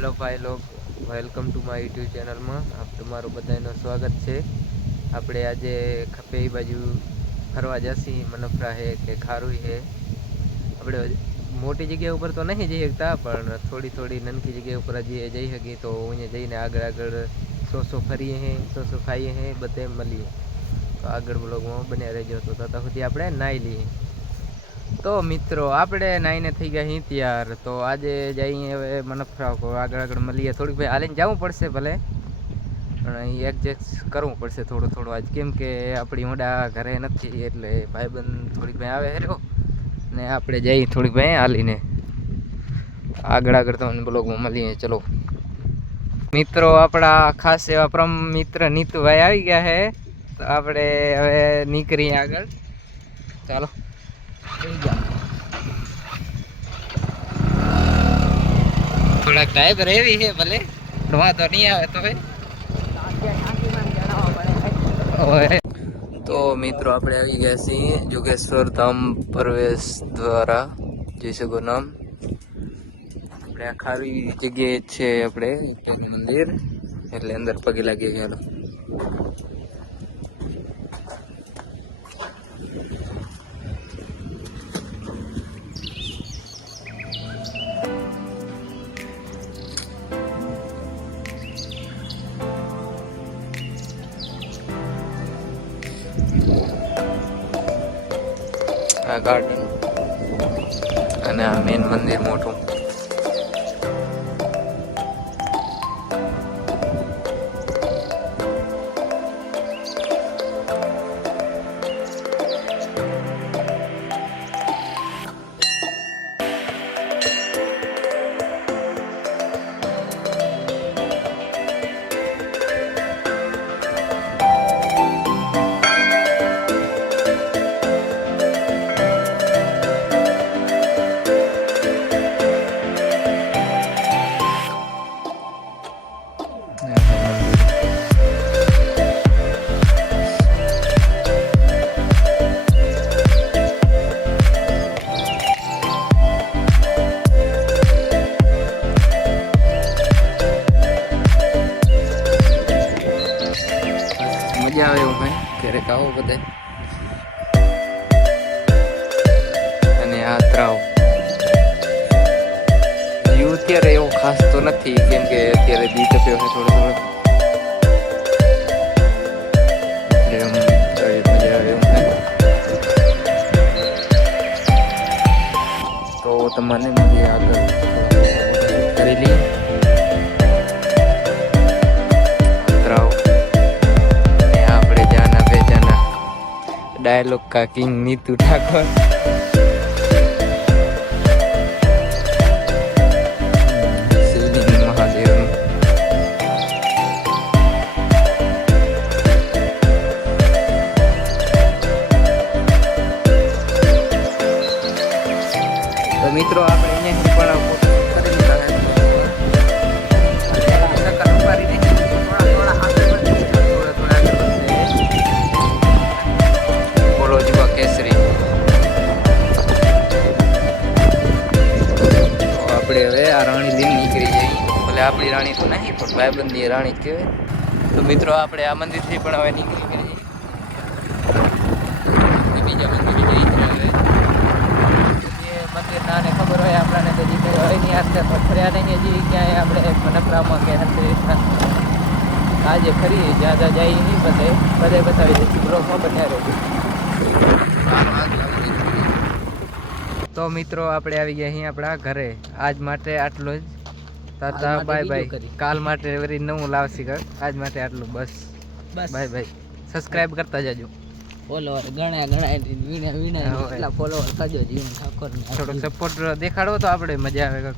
Hello ભાઈ log, welcome to my YouTube ચેનલમાં આપ તમારું બધાનું સ્વાગત છે. આપણે આજે ખપે બાજુ ફરવા જશી. મનફરા હે કે ખારું હે. આપણે મોટી જગ્યા ઉપર તો નહીં જઈ શકતા, પણ થોડી નનકી જગ્યા ઉપર જઈ શકીએ. તો અહીંયા જઈને આગળ શું ફરીએ હે, શું ખાઈએ હે, બધે મળીએ. તો આગળ બ્લોગમાં બન્યા રહેજો. તો ત્યાં સુધી આપણે નાહી લઈએ. તો મિત્રો આપણે નાઈને થઈ ગયા અહીં તૈયાર. તો આજે જઈએ હવે મનફરા આગળ મળીએ. થોડીક ભાઈ હાલીને જવું પડશે ભલે, પણ અહીં એડજસ્ટ કરવું પડશે થોડું આજ, કેમ કે આપણી મોડા ઘરે નથી. એટલે ભાઈબંધ થોડીક ભાઈ આવે હેરો ને આપણે જઈએ થોડીક ભાઈ હાલીને આગળ તો બ્લોગમાં મળીએ. ચલો મિત્રો, આપણા ખાસ એવા પરમ મિત્ર નીતુભાઈ આવી ગયા છે. તો આપણે હવે નીકળીએ આગળ. ચાલો થોડાક ટાઈમ રેવી છે ભલે, વાંધો નહીં આવે તો મિત્રો આપણે આવી ગયા છીએ જોગેશ્વર ધામ પ્રવેશ દ્વારા. જઈ શકો નામ આપણે આ ખારી જગ્યાએ છે. આપણે મંદિર એટલે અંદર પગે લાગીએ. ચાલો આ ગાર્ડન અને આ મેન મંદિર મોટું. મજા આવે એવું ભાઈ, ક્યારેક આવો બધે. અને આ ત્રાવ વ્યૂ અત્યારે એવો ખાસ તો નથી, કેમ કે અત્યારે દી તપ્યો છે થોડો. મજા આવે એવું ભાઈ. તો તમને મળીએ આગળ કરી લઈએ. डायलॉग का किंग नीतू ठाकुर. शिवलिंग महादेव. तो मित्रों આપણે અહીંયા પણ કરી લીધા છે. આપણે હવે આ રાણી લઈને નીકળી જઈએ. ભલે આપણી રાણી તો નહીં, પણ ભાઈબંધની રાણી જ કહેવાય. તો મિત્રો આપણે આ મંદિરથી પણ હવે નીકળી જઈએ. બીજા મંદિરે જઈએ. હવે જે મંદિર નાને ખબર હોય આપણાને, તો જીતે હોય નહીં આટલે ફર્યા નહીં હજી ક્યાંય આપણે મનફરામાં કે નથી. આજે ફરી જ્યાં જઈએ નહીં, બધે બતાવી દઈશું. બ્લોગમાં બન્યા રહેજો. તો મિત્રો આપણે આવી ગયા અહીં આપણા ઘરે. આજ માટે આટલું જ. તાતા બાય બાય. કાલ માટે વળી નવું લાવશી કર. આજ માટે આટલું બસ. Bye bye. સબસ્ક્રાઇબ કરતા જાજો. ફોલોવર ઘણા વીણા એટલા ફોલોવર કરજો જીવન ઠાકોર. થોડો સપોર્ટ દેખાડો તો આપણે મજા આવે.